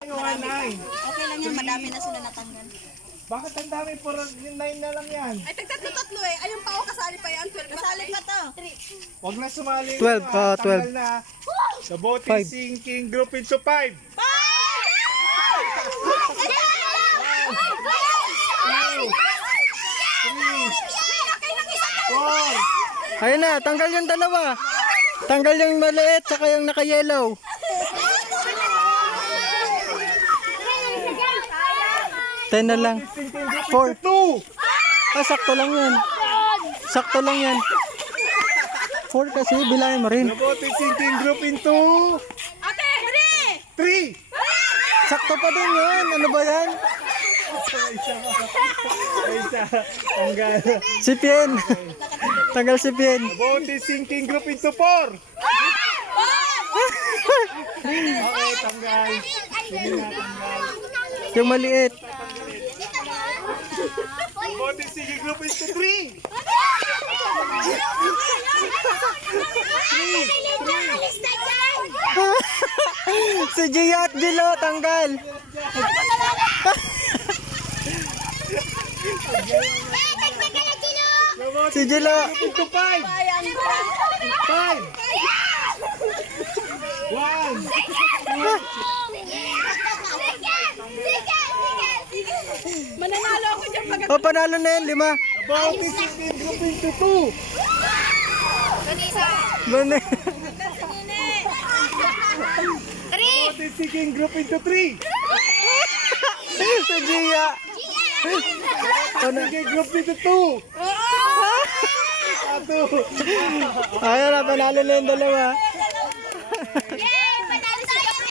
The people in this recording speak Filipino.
Okay lang yan, madami na sila natanggal. Bakit ang dami? Puro yung 9 na lang yan. Ay, tatlo eh. Ayun pa ako, kasali pa yan. 12 kasali pa to. Huwag na sumali. 12, na, 12. tanggal na. The boat is Five. sinking. Group into 5. Ayun na, tanggal yung dalawa. Tanggal yung maliit, saka yung naka-yellow. Ten na lang. 4. 2. Ah, sakto lang yan. Sakto lang yan. 4 kasi, bilangin mo rin. The boat is sinking. Group into Ate! 3. Sakto pa din yun. Ano ba yan? Isa. Tanggal. Si Pien. Tanggal si Pien. The boat is sinking. Group into 4. Okay, tanggal. Sige na, tanggal. Yung maliit. The boat is sinking. Group into 3. Si Gia at Jilo, tanggal. The boat Si Jilo. into 5. 5. 1. Mananalo ako dyan pag O, panalo na yan, 5. The boat is sinking. Group into 2. Bane. Boat is sinking. Group into 3. Si Gia. Sinking. Group into 2. 2. Ayun na, panalo na yung dalawa.